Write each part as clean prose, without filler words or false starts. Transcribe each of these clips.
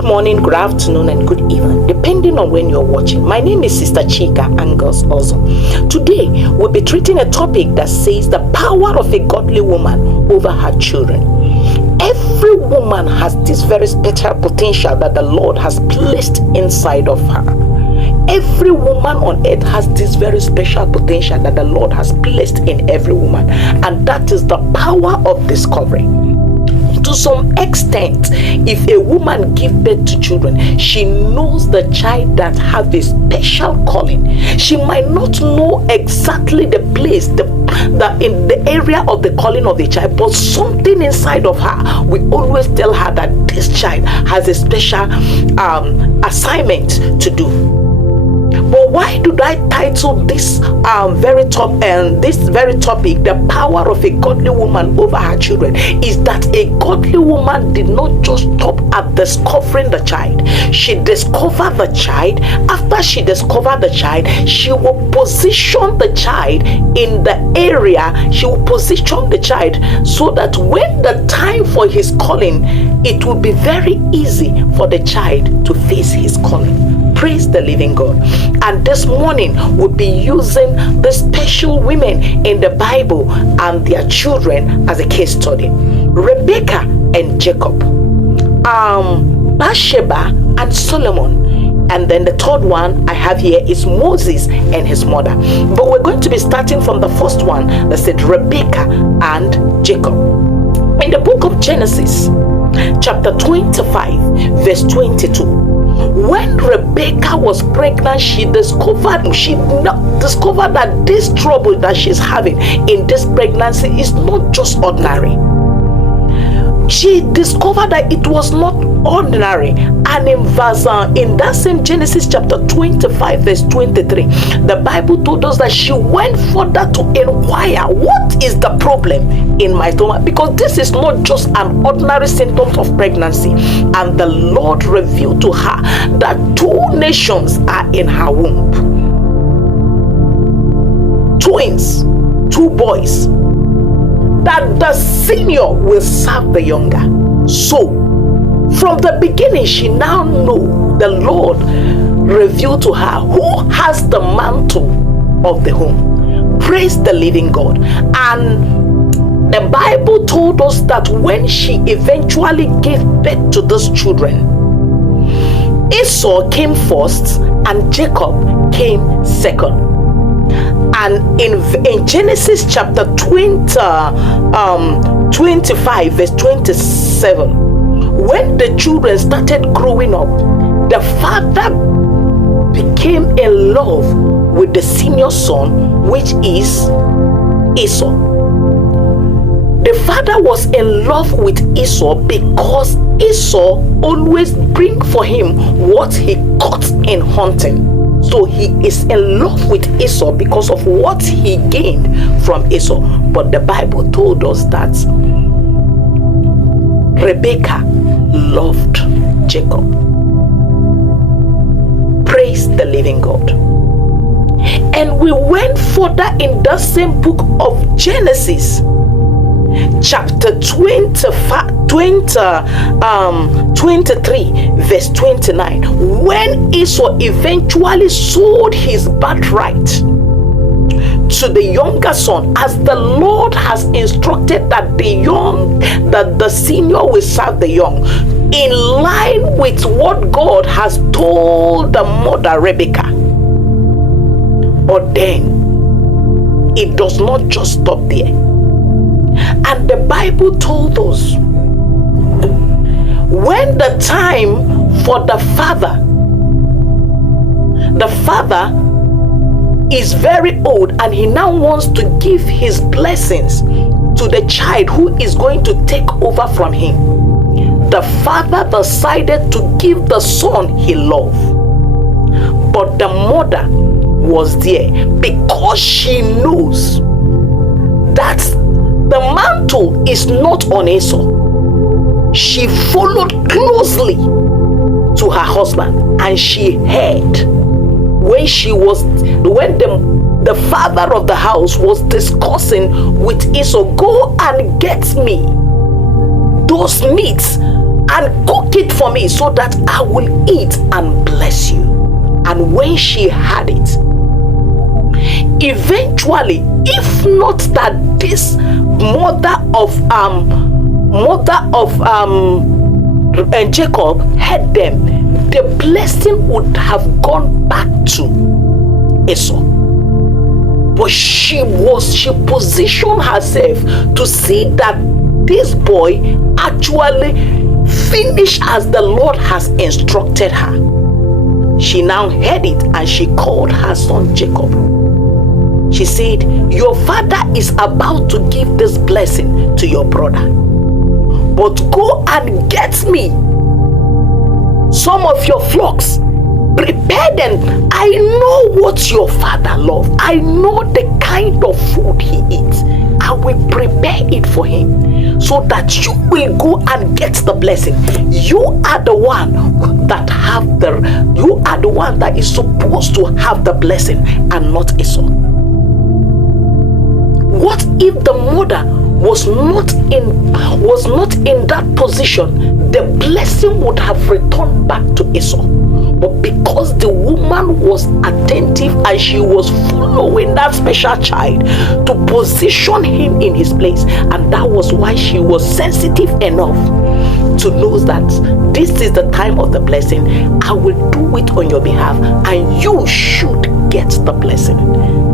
Good morning, good afternoon, and good evening, depending on when you're watching. My name is Sister Chika Angles also. Today, we'll be treating a topic that says the power of a godly woman over her children. Every woman has this very special potential that the Lord has placed inside of her. Every woman on earth has this very special potential that the Lord has placed in every woman, and that is the power of discovery. To some extent, if a woman gives birth to children, she knows the child that have a special calling. She might not know exactly the place, in the area of the calling of the child, but something inside of her will always tell her that this child has a special assignment to do. But why did I title this very topic, the power of a godly woman over her children? Is that a godly woman did not just stop at discovering the child. She discovered the child. After she discovered the child, she will position the child in the area. She will position the child so that when the time for his calling, it will be very easy for the child to face his calling. Praise the living God. And this morning we'll be using the special women in the Bible and their children as a case study. Rebecca and Jacob, Bathsheba and Solomon, and then the third one I have here is Moses and his mother. But we're going to be starting from the first one that said Rebecca and Jacob. In the book of Genesis, chapter 25, verse 22. When Rebecca was pregnant, she discovered that this trouble that she's having in this pregnancy is not just ordinary. She discovered that it was not ordinary. And in that same Genesis chapter 25 verse 23, the Bible told us that she went further to inquire, what is the problem in my stomach? Because this is not just an ordinary symptom of pregnancy. And the Lord revealed to her that 2 nations are in her womb. Twins, 2 boys. That the senior will serve the younger. So, from the beginning, she now knows the Lord revealed to her who has the mantle of the home. Praise the living God. And the Bible told us that when she eventually gave birth to those children, Esau came first and Jacob came second. And in Genesis chapter 25 verse 27, when the children started growing up, the father became in love with the senior son, which is Esau. The father was in love with Esau because Esau always bring for him what he caught in hunting. So he is in love with Esau because of what he gained from Esau. But the Bible told us that Rebecca loved Jacob. Praise the living God. And we went further in the same book of Genesis, chapter 23 verse 29, when Esau eventually sold his birthright to the younger son, as the Lord has instructed that the senior will serve the young, in line with what God has told the mother Rebecca. But then it does not just stop there. And the Bible told us when the time for the father is very old and he now wants to give his blessings to the child who is going to take over from him, the father decided to give the son he loved. But the mother was there because she knows that the mantle is not on Esau. She followed closely to her husband, and she heard when the father of the house was discussing with Esau, go and get me those meats and cook it for me so that I will eat and bless you. And when she had it, eventually, if not that this mother of Jacob had them, the blessing would have gone back to Esau. But she positioned herself to see that this boy actually finished as the Lord has instructed her. She now heard it and she called her son Jacob. She said, your father is about to give this blessing to your brother, but go and get me some of your flocks. Prepare them. I know what your father loves. I know the kind of food he eats. I will prepare it for him so that you will go and get the blessing. You are the one that is supposed to have the blessing and not Esau. What if the mother was not in that position? The blessing would have returned back to Esau. But because the woman was attentive and she was following that special child to position him in his place, and that was why she was sensitive enough to know that this is the time of the blessing. I will do it on your behalf and you should get the blessing.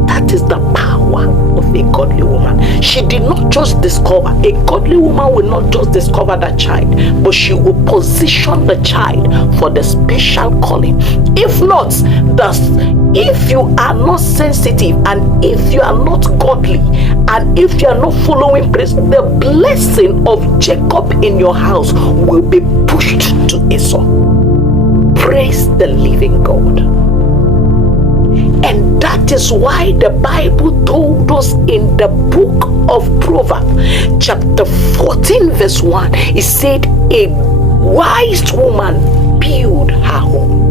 That is the power of a godly woman. She did not just discover. A godly woman will not just discover that child, but she will position the child for the special calling. If not, if you are not sensitive, and if you are not godly, and if you are not following praise, the blessing of Jacob in your house will be pushed to Esau. Praise the living God. And that is why the Bible told us in the book of Proverbs, chapter 14, verse 1, it said, a wise woman build her home.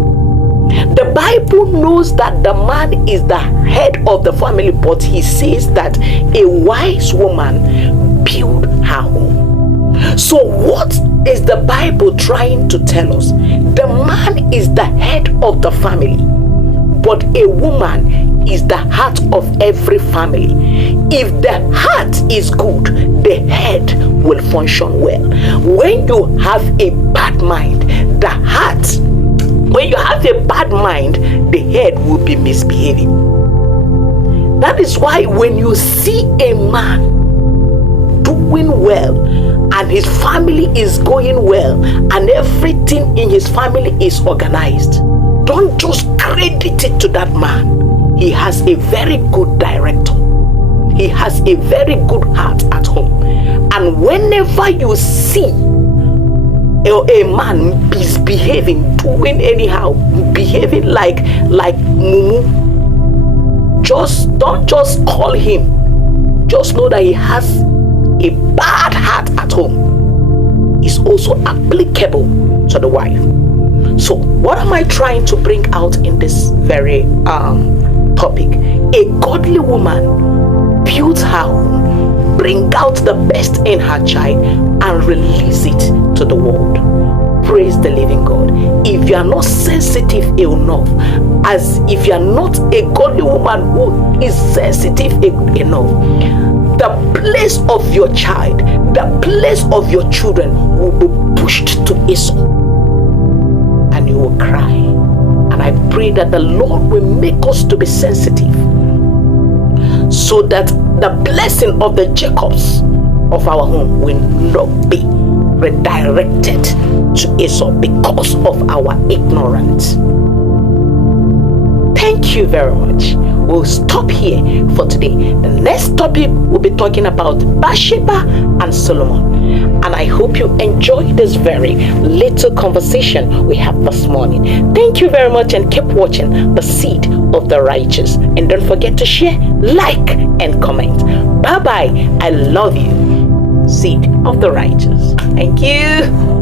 The Bible knows that the man is the head of the family, but he says that a wise woman build her home. So what is the Bible trying to tell us? The man is the head of the family, but a woman is the heart of every family. If the heart is good, the head will function well. When you have a bad mind, when you have a bad mind, the head will be misbehaving. That is why when you see a man doing well and his family is going well and everything in his family is organized, don't just credit it to that man. He has a very good director. He has a very good heart at home. And whenever you see a man misbehaving, doing anyhow, behaving like mumu, don't just call him. Just know that he has a bad heart at home. It's also applicable to the wife. So what am I trying to bring out in this very topic? A godly woman builds her home, bring out the best in her child, and release it to the world. Praise the living God. If you are not sensitive enough, as if you are not a godly woman who is sensitive enough, the place of your child, the place of your children will be pushed to Esau, and you will cry. And I pray that the Lord will make us to be sensitive, so that the blessing of the Jacobs of our home will not be redirected to Esau because of our ignorance. Thank you very much. We'll stop here for today. The next topic we'll be talking about Bathsheba and Solomon. And I hope you enjoyed this very little conversation we had this morning. Thank you very much, and keep watching The Seed of the Righteous. And don't forget to share, like, and comment. Bye bye. I love you. Seed of the Righteous. Thank you.